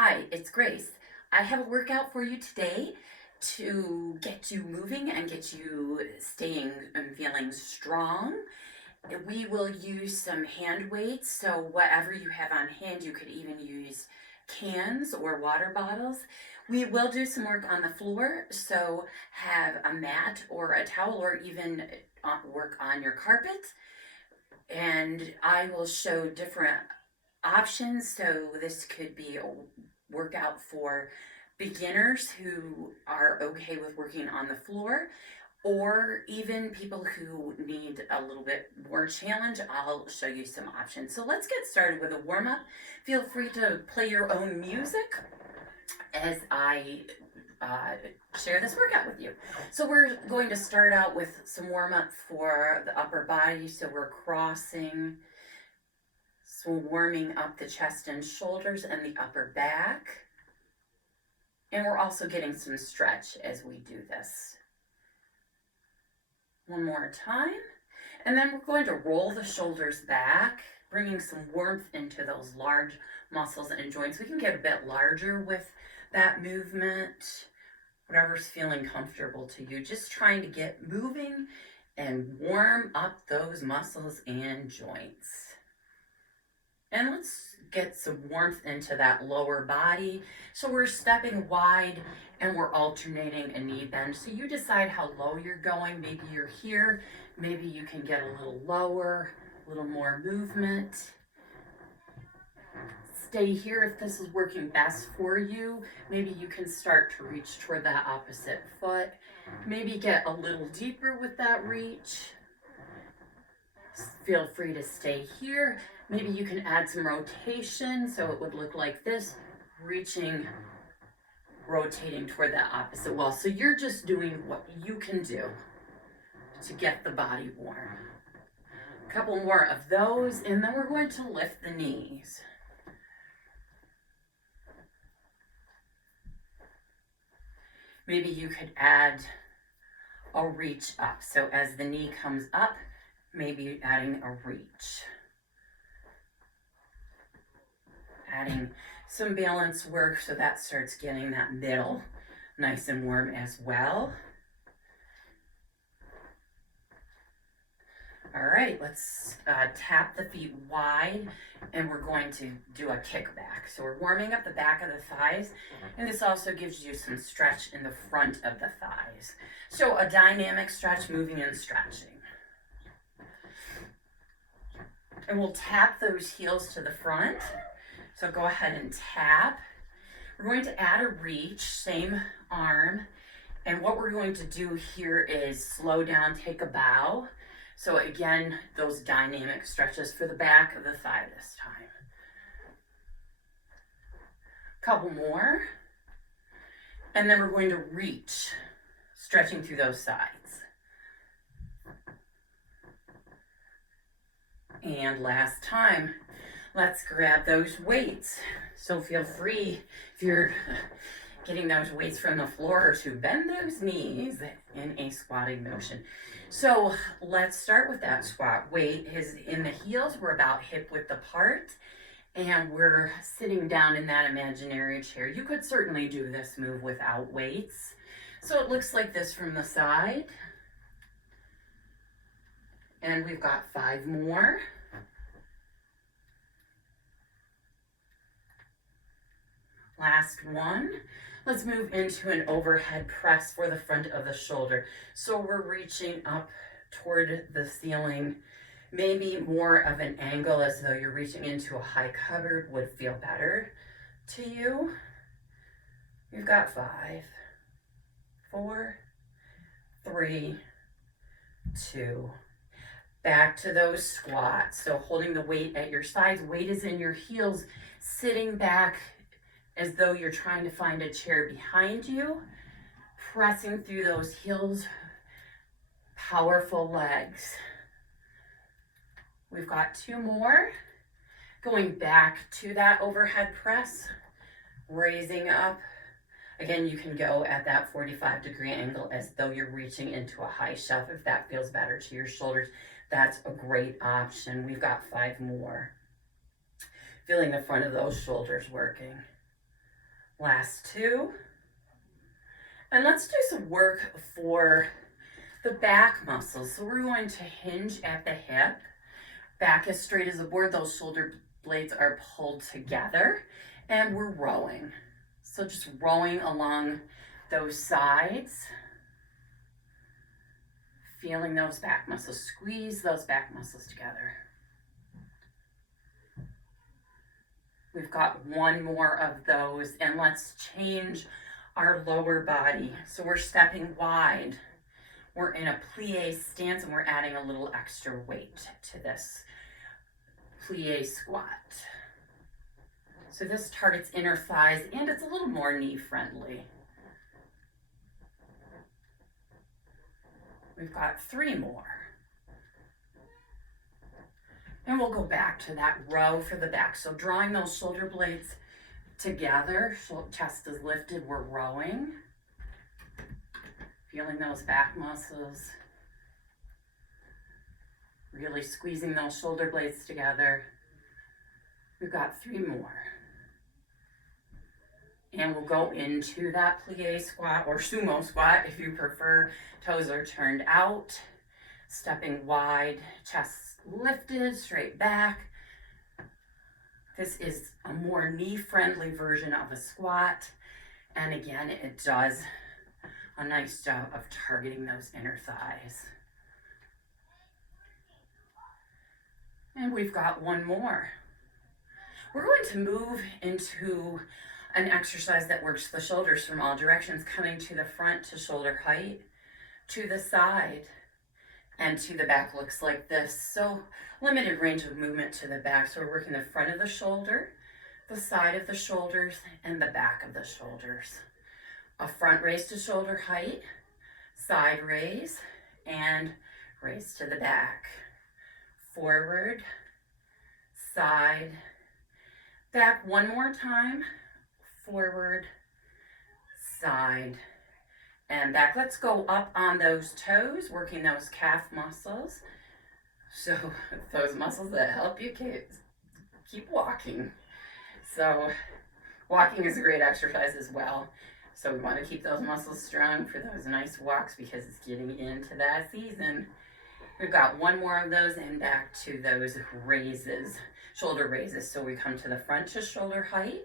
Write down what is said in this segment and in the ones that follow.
Hi, it's Grace. I have a workout for you today to get you moving and get you staying and feeling strong. We will use some hand weights, so whatever you have on hand, you could even use cans or water bottles. We will do some work on the floor, so have a mat or a towel or even work on your carpet. And I will show different options. So this could be a workout for beginners who are okay with working on the floor, or even people who need a little bit more challenge. I'll show you some options. So let's get started with a warm-up. Feel free to play your own music as I share this workout with you. So we're going to start out with some warm-up for the upper body. So we're crossing, so warming up the chest and shoulders and the upper back. And we're also getting some stretch as we do this. One more time. And then we're going to roll the shoulders back, bringing some warmth into those large muscles and joints. We can get a bit larger with that movement, whatever's feeling comfortable to you. Just trying to get moving and warm up those muscles and joints. And let's get some warmth into that lower body. So we're stepping wide and we're alternating a knee bend. So you decide how low you're going. Maybe you're here. Maybe you can get a little lower, a little more movement. Stay here if this is working best for you. Maybe you can start to reach toward that opposite foot. Maybe get a little deeper with that reach. Feel free to stay here. Maybe you can add some rotation, so it would look like this, reaching, rotating toward that opposite wall. So you're just doing what you can do to get the body warm. A couple more of those, and then we're going to lift the knees. Maybe you could add a reach up. So as the knee comes up, maybe adding a reach. Adding some balance work so that starts getting that middle nice and warm as well. All right, let's tap the feet wide, and we're going to do a kickback. So we're warming up the back of the thighs, and this also gives you some stretch in the front of the thighs. So a dynamic stretch, moving and stretching. And we'll tap those heels to the front. So go ahead and tap. We're going to add a reach, same arm. And what we're going to do here is slow down, take a bow. So again, those dynamic stretches for the back of the thigh this time. Couple more. And then we're going to reach, stretching through those sides. And last time, let's grab those weights. So feel free, if you're getting those weights from the floor, to bend those knees in a squatting motion. So let's start with that squat. Weight is in the heels. We're about hip width apart, and we're sitting down in that imaginary chair. You could certainly do this move without weights. So it looks like this from the side. And we've got 5 more. Last one. Let's move into an overhead press for the front of the shoulder. So we're reaching up toward the ceiling, maybe more of an angle as though you're reaching into a high cupboard would feel better to you. You've got 5, 4, 3, 2. Back to those squats. So holding the weight at your sides, weight is in your heels, sitting back as though you're trying to find a chair behind you, pressing through those heels, powerful legs. We've got 2 more. Going back to that overhead press, raising up. Again, you can go at that 45-degree angle as though you're reaching into a high shelf. If that feels better to your shoulders, that's a great option. We've got 5 more. Feeling the front of those shoulders working. Last two. And let's do some work for the back muscles. So we're going to hinge at the hip, back as straight as a board. Those shoulder blades are pulled together, and we're rowing. So just rowing along those sides, feeling those back muscles. Squeeze those back muscles together. We've got one more of those, and let's change our lower body. So we're stepping wide. We're in a plie stance, and we're adding a little extra weight to this plie squat. So this targets inner thighs, and it's a little more knee friendly. We've got three more. And we'll go back to that row for the back. So drawing those shoulder blades together, chest is lifted, we're rowing. Feeling those back muscles. Really squeezing those shoulder blades together. We've got three more. And we'll go into that plie squat or sumo squat if you prefer. Toes are turned out, stepping wide, chest lifted, straight back. This is a more knee-friendly version of a squat. And again, it does a nice job of targeting those inner thighs. And we've got one more. We're going to move into an exercise that works the shoulders from all directions, coming to the front to shoulder height, to the side, and to the back. Looks like this. So limited range of movement to the back. So we're working the front of the shoulder, the side of the shoulders, and the back of the shoulders. A front raise to shoulder height, side raise, and raise to the back. Forward, side, back one more time. Forward, side, and back. Let's go up on those toes, working those calf muscles. So those muscles that help you keep walking. So walking is a great exercise as well. So we want to keep those muscles strong for those nice walks because it's getting into that season. We've got one more of those and back to those raises, shoulder raises. So we come to the front to shoulder height,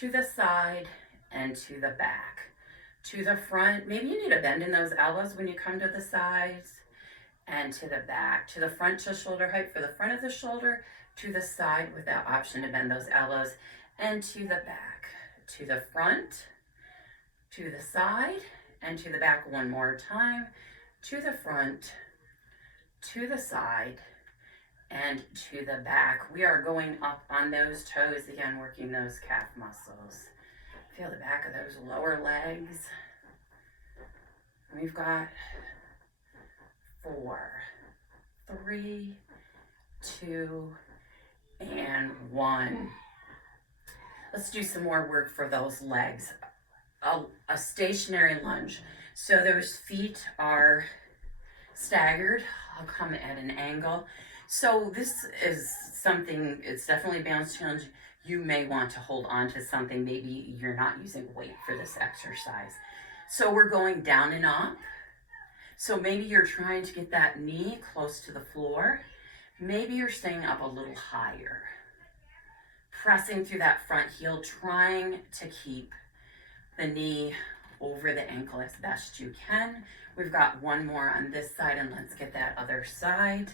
to the side, and to the back. To the front, maybe you need a bend in those elbows when you come to the sides, and to the back. To the front to shoulder height for the front of the shoulder, to the side with that option to bend those elbows, and to the back. To the front, to the side, and to the back one more time. To the front, to the side, and to the back. We are going up on those toes again, working those calf muscles. Feel the back of those lower legs. We've got 4, 3, 2, and 1. Let's do some more work for those legs. A stationary lunge. So those feet are staggered. I'll come at an angle. So this is something, it's definitely a balance challenge. You may want to hold on to something. Maybe you're not using weight for this exercise. So we're going down and up. So maybe you're trying to get that knee close to the floor. Maybe you're staying up a little higher. Pressing through that front heel, trying to keep the knee over the ankle as best you can. We've got one more on this side, and let's get that other side.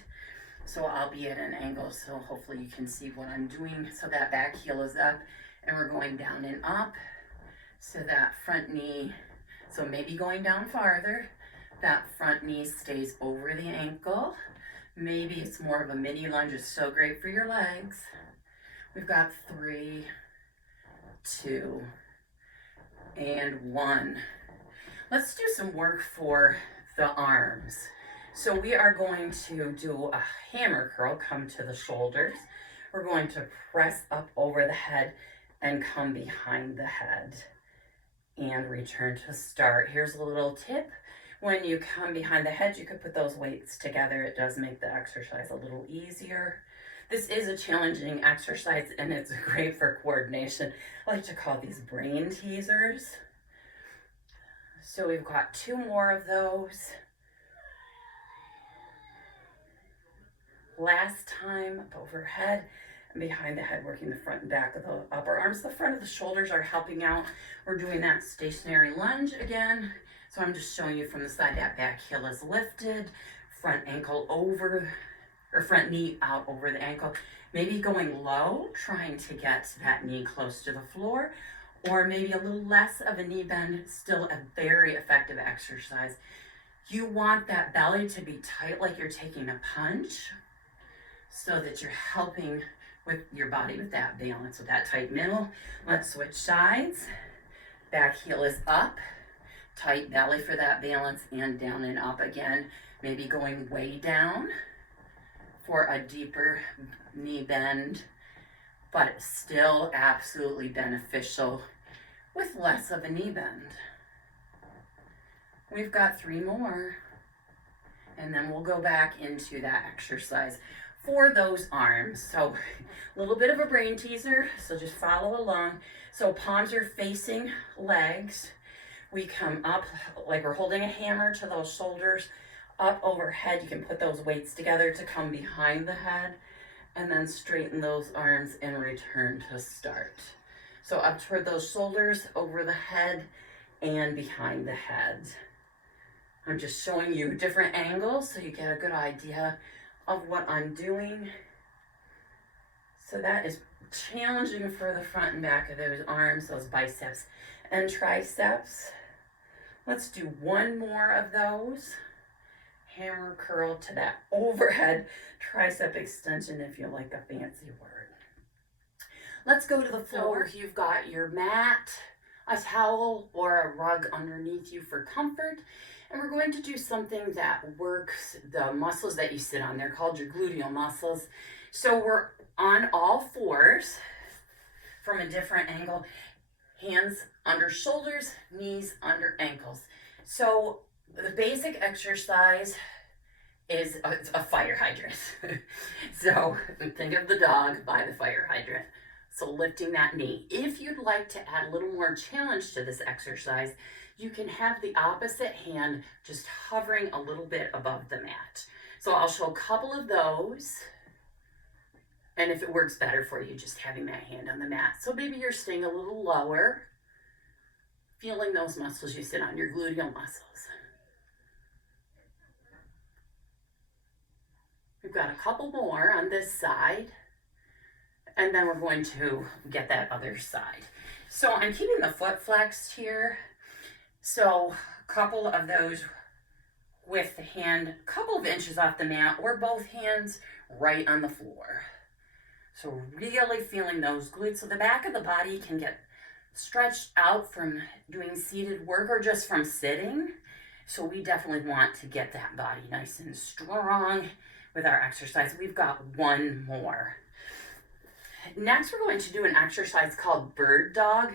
So I'll be at an angle, so hopefully you can see what I'm doing. So that back heel is up, and we're going down and up. So that front knee, so maybe going down farther, that front knee stays over the ankle. Maybe it's more of a mini lunge. It's so great for your legs. We've got 3, 2, and 1. Let's do some work for the arms. So we are going to do a hammer curl, come to the shoulders. We're going to press up over the head and come behind the head and return to start. Here's a little tip. When you come behind the head, you could put those weights together. It does make the exercise a little easier. This is a challenging exercise and it's great for coordination. I like to call these brain teasers. So we've got 2 more of those. Last time, up overhead and behind the head, working the front and back of the upper arms. The front of the shoulders are helping out. We're doing that stationary lunge again. So I'm just showing you from the side, that back heel is lifted, front ankle over, or front knee out over the ankle. Maybe going low, trying to get that knee close to the floor, or maybe a little less of a knee bend, still a very effective exercise. You want that belly to be tight like you're taking a punch so that you're helping with your body with that balance, with that tight middle. Let's switch sides. Back heel is up, tight belly for that balance, and down and up again. Maybe going way down for a deeper knee bend, but still absolutely beneficial with less of a knee bend. We've got 3 more, and then we'll go back into that exercise for those arms. So a little bit of a brain teaser, so just follow along. So palms are facing legs. We come up like we're holding a hammer to those shoulders, up overhead. You can put those weights together to come behind the head, and then straighten those arms and return to start. So up toward those shoulders, over the head, and behind the head. I'm just showing you different angles so you get a good idea of what I'm doing. So that is challenging for the front and back of those arms, those biceps and triceps. Let's do 1 more of those. Hammer curl to that overhead tricep extension, if you like a fancy word. Let's go to the floor. So you've got your mat, a towel, or a rug underneath you for comfort. And we're going to do something that works the muscles that you sit on. They're called your gluteal muscles. So we're on all 4s from a different angle. Hands under shoulders, knees under ankles. So the basic exercise is a fire hydrant. So think of the dog by the fire hydrant. So lifting that knee. If you'd like to add a little more challenge to this exercise, you can have the opposite hand just hovering a little bit above the mat. So I'll show a couple of those. And if it works better for you, just having that hand on the mat. So maybe you're staying a little lower, feeling those muscles you sit on, your gluteal muscles. We've got a couple more on this side, and then we're going to get that other side. So I'm keeping the foot flexed here. So a couple of those with the hand a couple of inches off the mat, or both hands right on the floor. So really feeling those glutes. So the back of the body can get stretched out from doing seated work or just from sitting. So we definitely want to get that body nice and strong with our exercise. We've got 1 more. Next, we're going to do an exercise called Bird Dog.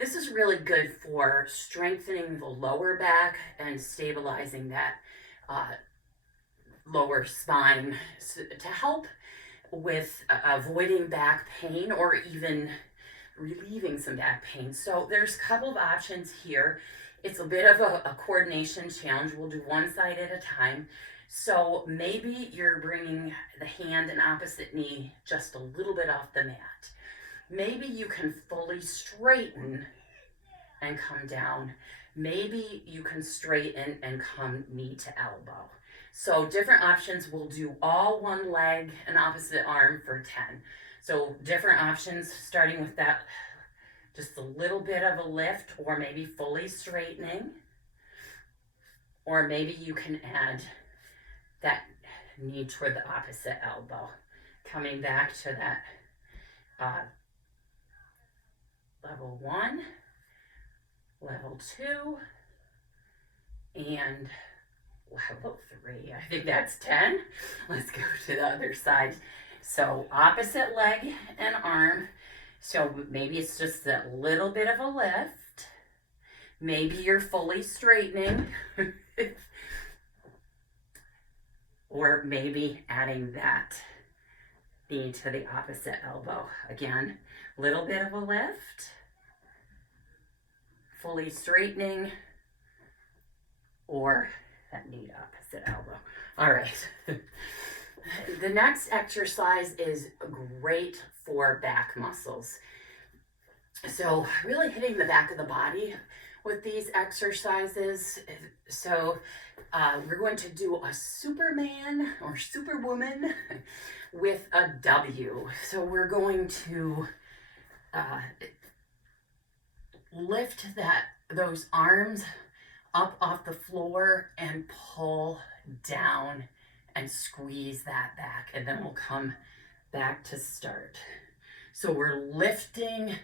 This is really good for strengthening the lower back and stabilizing that lower spine to help with avoiding back pain or even relieving some back pain. So there's a couple of options here. It's a bit of a coordination challenge. We'll do one side at a time. So maybe you're bringing the hand and opposite knee just a little bit off the mat. Maybe you can fully straighten and come down. Maybe you can straighten and come knee to elbow. So different options. We'll do all 1 leg and opposite arm for 10. So different options, starting with that, just a little bit of a lift, or maybe fully straightening. Or maybe you can add that knee toward the opposite elbow. Coming back to that level 1, level 2, and level 3. I think that's 10. Let's go to the other side. So opposite leg and arm. So maybe it's just a little bit of a lift. Maybe you're fully straightening. Or maybe adding that knee to the opposite elbow. Again, little bit of a lift, fully straightening, or that knee to opposite elbow. All right. The next exercise is great for back muscles. So really hitting the back of the body with these exercises. So we're going to do a Superman or Superwoman with a W. So we're going to lift those arms up off the floor and pull down and squeeze that back, and then we'll come back to start. So we're lifting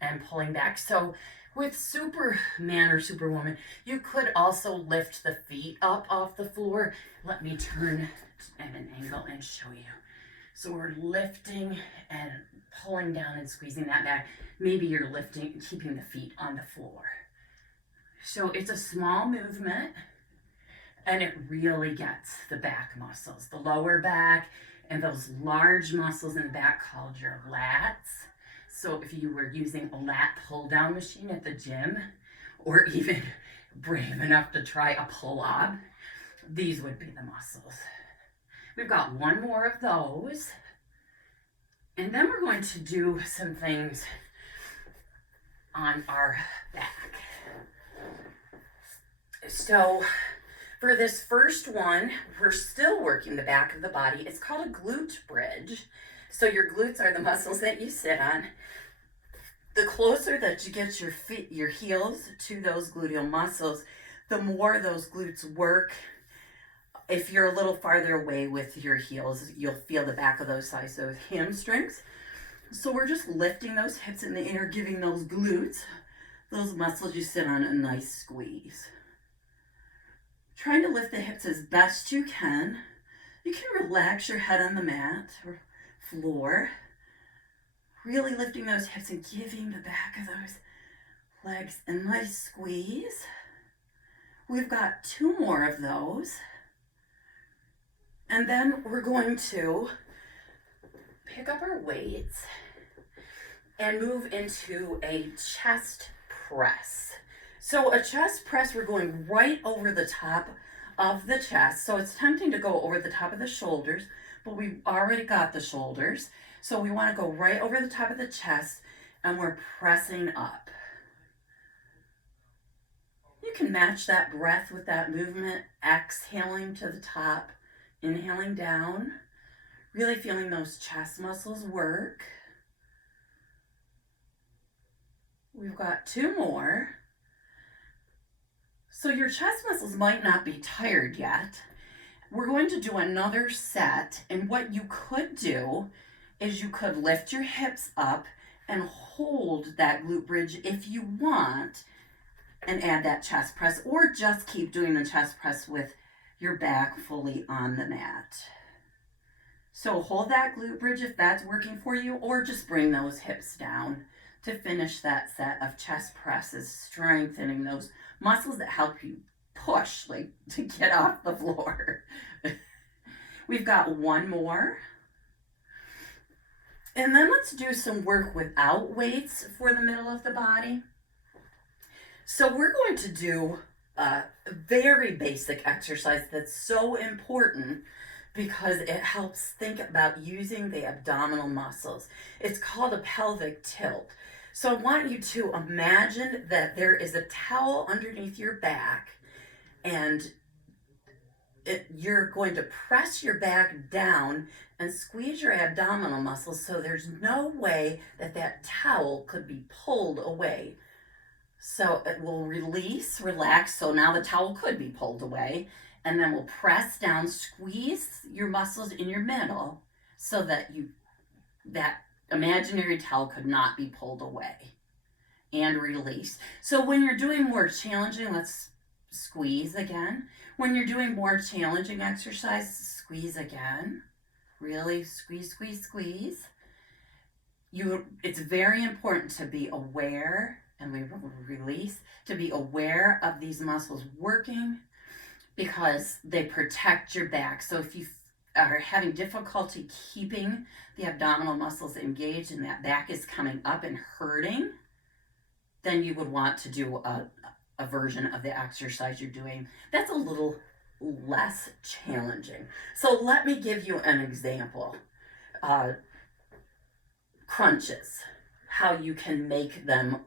and pulling back. So with Superman or Superwoman, you could also lift the feet up off the floor. Let me turn at an angle and show you. So we're lifting and pulling down and squeezing that back. Maybe you're lifting, keeping the feet on the floor. So it's a small movement, and it really gets the back muscles, the lower back, and those large muscles in the back called your lats. So if you were using a lat pull down machine at the gym, or even brave enough to try a pull-up, these would be the muscles. We've got one more of those, and then we're going to do some things on our back. So for this first one, we're still working the back of the body. It's called a glute bridge. So your glutes are the muscles that you sit on. The closer that you get your heels to those gluteal muscles, the more those glutes work. If you're a little farther away with your heels, you'll feel the back of those thighs, those hamstrings. So we're just lifting those hips in the air, giving those glutes, those muscles you sit on, a nice squeeze. Trying to lift the hips as best you can. You can relax your head on the mat or floor. Really lifting those hips and giving the back of those legs a nice squeeze. We've got two more of those. And then we're going to pick up our weights and move into a chest press. So a chest press, we're going right over the top of the chest. So it's tempting to go over the top of the shoulders, but we've already got the shoulders. So we want to go right over the top of the chest, and we're pressing up. You can match that breath with that movement, exhaling to the top, inhaling down, really feeling those chest muscles work. We've got two more. So your chest muscles might not be tired yet. We're going to do another set, and what you could do is you could lift your hips up and hold that glute bridge if you want, and add that chest press, or just keep doing the chest press with your back fully on the mat. So hold that glute bridge if that's working for you, or just bring those hips down to finish that set of chest presses, strengthening those muscles that help you push, like to get off the floor. We've got one more. And then let's do some work without weights for the middle of the body. So we're going to do a very basic exercise that's so important because it helps think about using the abdominal muscles. It's called a pelvic tilt. So I want you to imagine that there is a towel underneath your back, and you're going to press your back down and squeeze your abdominal muscles so there's no way that that towel could be pulled away. So it will release, relax, so now the towel could be pulled away, and then we'll press down, squeeze your muscles in your middle so that that imaginary towel could not be pulled away, and release. So when you're doing more challenging, let's squeeze again. When you're doing more challenging exercise, squeeze again. Really squeeze, squeeze, squeeze. It's very important to be aware, and we will release, to be aware of these muscles working because they protect your back. So if you are having difficulty keeping the abdominal muscles engaged and that back is coming up and hurting, then you would want to do a version of the exercise you're doing that's a little less challenging. So let me give you an example. Crunches, how you can make them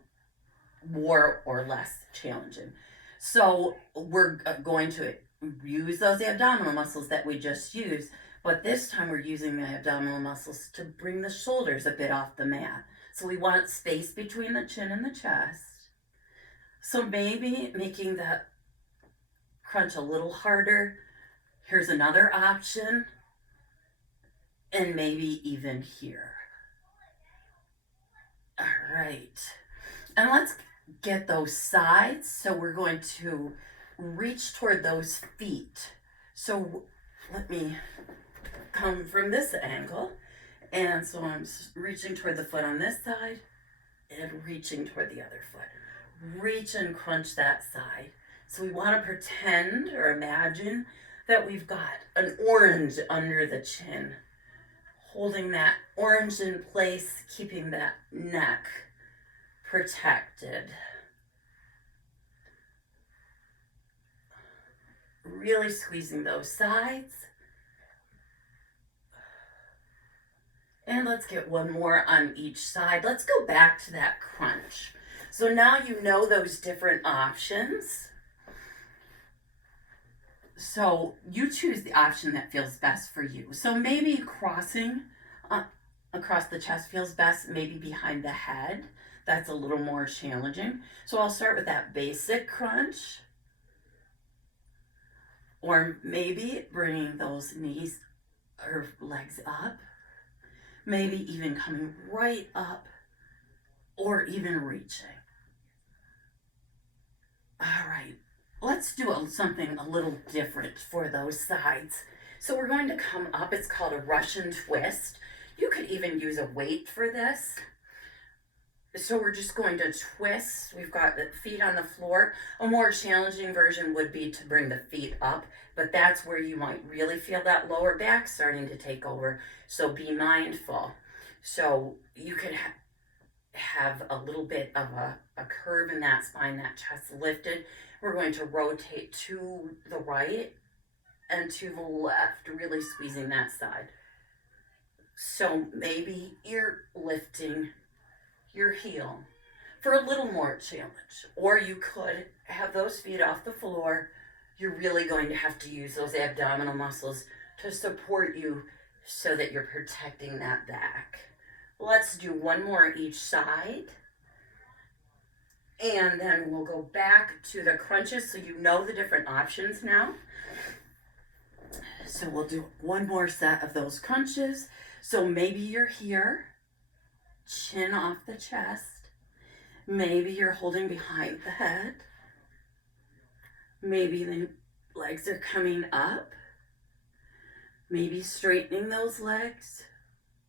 more or less challenging. So we're going to use those abdominal muscles that we just used, but this time we're using the abdominal muscles to bring the shoulders a bit off the mat. So we want space between the chin and the chest. So maybe making that crunch a little harder. Here's another option. And maybe even here. All right. And let's get those sides. So we're going to reach toward those feet. So let me come from this angle. And so I'm reaching toward the foot on this side and reaching toward the other foot. Reach and crunch that side. So we want to pretend or imagine that we've got an orange under the chin. Holding that orange in place, keeping that neck protected. Really squeezing those sides. And let's get one more on each side. Let's go back to that crunch. So now you know those different options. So you choose the option that feels best for you. So maybe crossing across the chest feels best, maybe behind the head. That's a little more challenging. So I'll start with that basic crunch. Or maybe bringing those knees or legs up. Maybe even coming right up or even reaching. All right, let's do something a little different for those sides. So we're going to come up. It's called a Russian twist. You could even use a weight for this. So we're just going to twist. We've got the feet on the floor. A more challenging version would be to bring the feet up, but that's where you might really feel that lower back starting to take over. So be mindful. So you could have a little bit of a curve in that spine, that chest lifted. We're going to rotate to the right and to the left, really squeezing that side. So maybe you're lifting your heel for a little more challenge, or you could have those feet off the floor. You're really going to have to use those abdominal muscles to support you so that you're protecting that back. Let's do one more each side. And then we'll go back to the crunches so you know the different options now. So we'll do one more set of those crunches. So maybe you're here, chin off the chest. Maybe you're holding behind the head. Maybe the legs are coming up. Maybe straightening those legs,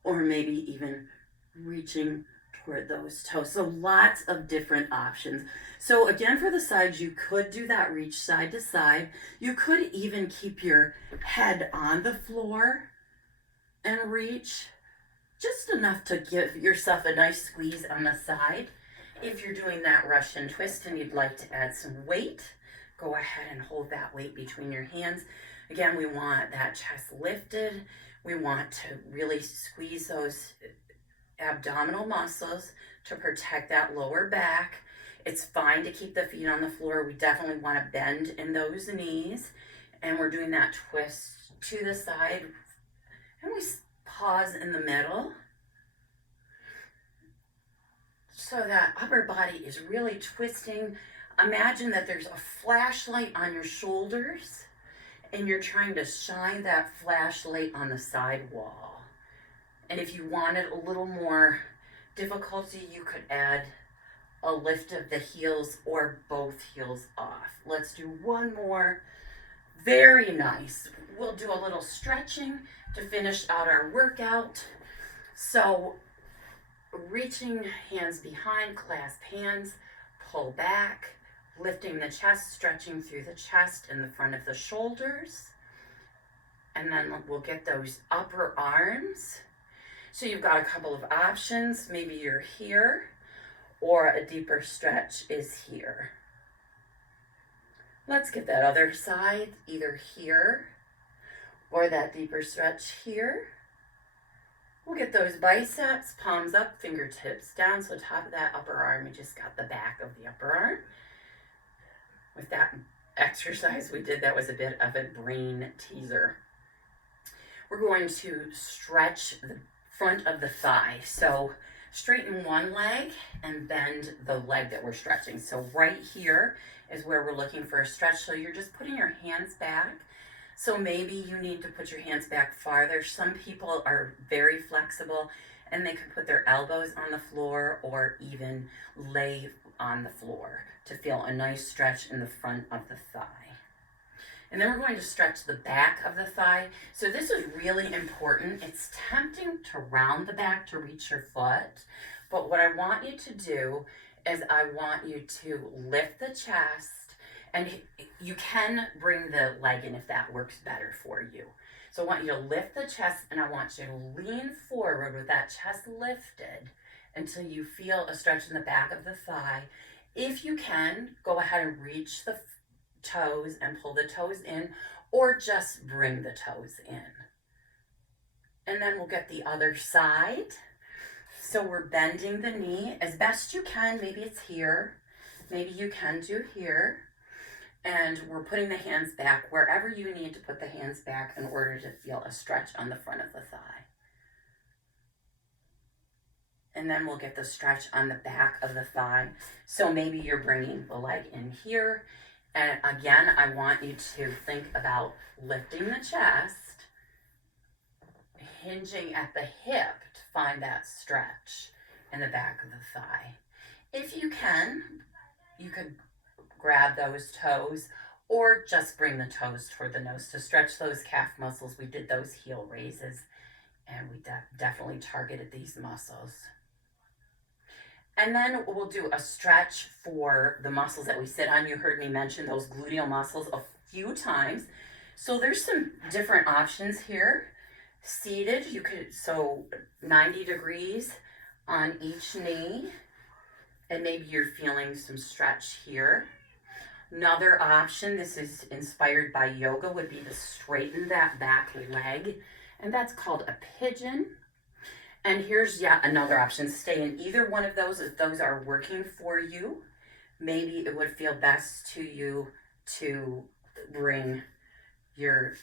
or maybe even reaching toward those toes. So lots of different options. So again, for the sides, you could do that reach side to side. You could even keep your head on the floor and reach just enough to give yourself a nice squeeze on the side. If you're doing that Russian twist and you'd like to add some weight, go ahead and hold that weight between your hands. Again, we want that chest lifted. We want to really squeeze those abdominal muscles to protect that lower back. It's fine to keep the feet on the floor. We definitely want to bend in those knees. And we're doing that twist to the side. And we pause in the middle. So that upper body is really twisting. Imagine that there's a flashlight on your shoulders and you're trying to shine that flashlight on the side wall. And if you wanted a little more difficulty, you could add a lift of the heels or both heels off. Let's do one more. Very nice. We'll do a little stretching to finish out our workout. So reaching hands behind, clasp hands, pull back, lifting the chest, stretching through the chest and the front of the shoulders. And then we'll get those upper arms. So you've got a couple of options. Maybe you're here, or a deeper stretch is here. Let's get that other side, either here or that deeper stretch here. We'll get those biceps, palms up, fingertips down. So top of that upper arm, we just got the back of the upper arm. With that exercise we did, that was a bit of a brain teaser. We're going to stretch the front of the thigh. So straighten one leg and bend the leg that we're stretching. So right here is where we're looking for a stretch. So you're just putting your hands back. So maybe you need to put your hands back farther. Some people are very flexible and they can put their elbows on the floor or even lay on the floor to feel a nice stretch in the front of the thigh. And then we're going to stretch the back of the thigh. So this is really important. It's tempting to round the back to reach your foot, but what I want you to do is I want you to lift the chest, and you can bring the leg in if that works better for you. So I want you to lift the chest, and I want you to lean forward with that chest lifted until you feel a stretch in the back of the thigh. If you can, go ahead and reach the toes and pull the toes in, or just bring the toes in. And then we'll get the other side. So we're bending the knee as best you can. Maybe it's here, maybe you can do here. And we're putting the hands back wherever you need to put the hands back in order to feel a stretch on the front of the thigh. And then we'll get the stretch on the back of the thigh. So maybe you're bringing the leg in here. And again, I want you to think about lifting the chest, hinging at the hip to find that stretch in the back of the thigh. If you can, you could grab those toes or just bring the toes toward the nose to stretch those calf muscles. We did those heel raises and we definitely targeted these muscles. And then we'll do a stretch for the muscles that we sit on. You heard me mention those gluteal muscles a few times. So there's some different options here. Seated, you could, so 90 degrees on each knee. And maybe you're feeling some stretch here. Another option, this is inspired by yoga, would be to straighten that back leg. And that's called a pigeon. And here's yet another option. Stay in either one of those if those are working for you. Maybe it would feel best to you to bring your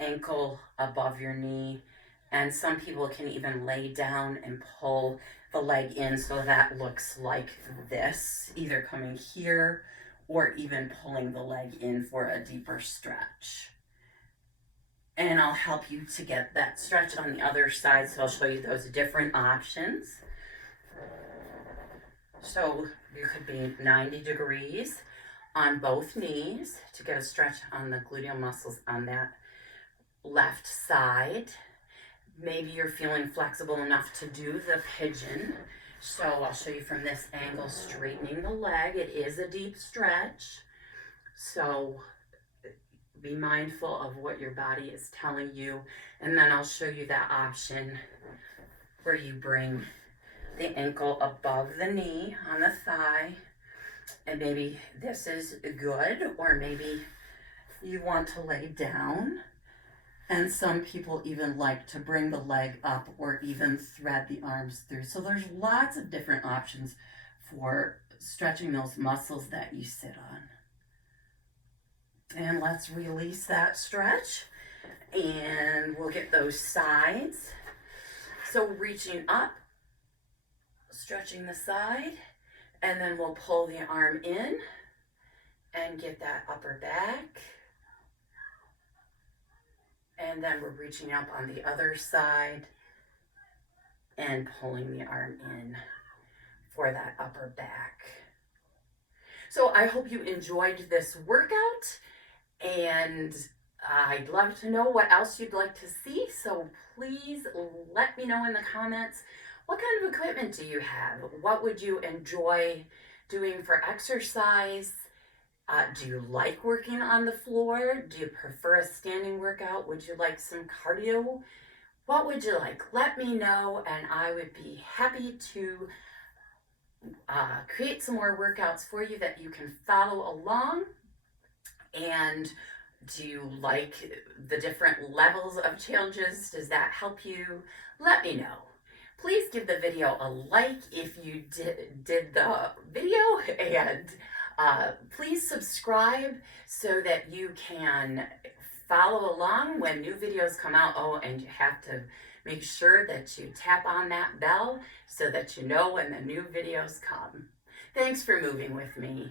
ankle above your knee. And some people can even lay down and pull the leg in so that looks like this, either coming here or even pulling the leg in for a deeper stretch. And I'll help you to get that stretch on the other side. So I'll show you those different options. So you could be 90 degrees on both knees to get a stretch on the gluteal muscles on that left side. Maybe you're feeling flexible enough to do the pigeon. So I'll show you from this angle, straightening the leg. It is a deep stretch. So be mindful of what your body is telling you. And then I'll show you that option where you bring the ankle above the knee on the thigh. And maybe this is good, or maybe you want to lay down. And some people even like to bring the leg up or even thread the arms through. So there's lots of different options for stretching those muscles that you sit on. And let's release that stretch. And we'll get those sides. So reaching up, stretching the side, and then we'll pull the arm in and get that upper back. And then we're reaching up on the other side and pulling the arm in for that upper back. So I hope you enjoyed this workout, and I'd love to know what else you'd like to see. So please let me know in the comments, what kind of equipment do you have? What would you enjoy doing for exercise? Do you like working on the floor? Do you prefer a standing workout? Would you like some cardio? What would you like? Let me know, and I would be happy to create some more workouts for you that you can follow along. And do you like the different levels of challenges? Does that help you? Let me know. Please give the video a like if you did the video, and please subscribe so that you can follow along when new videos come out. Oh, and you have to make sure that you tap on that bell so that you know when the new videos come. Thanks for moving with me.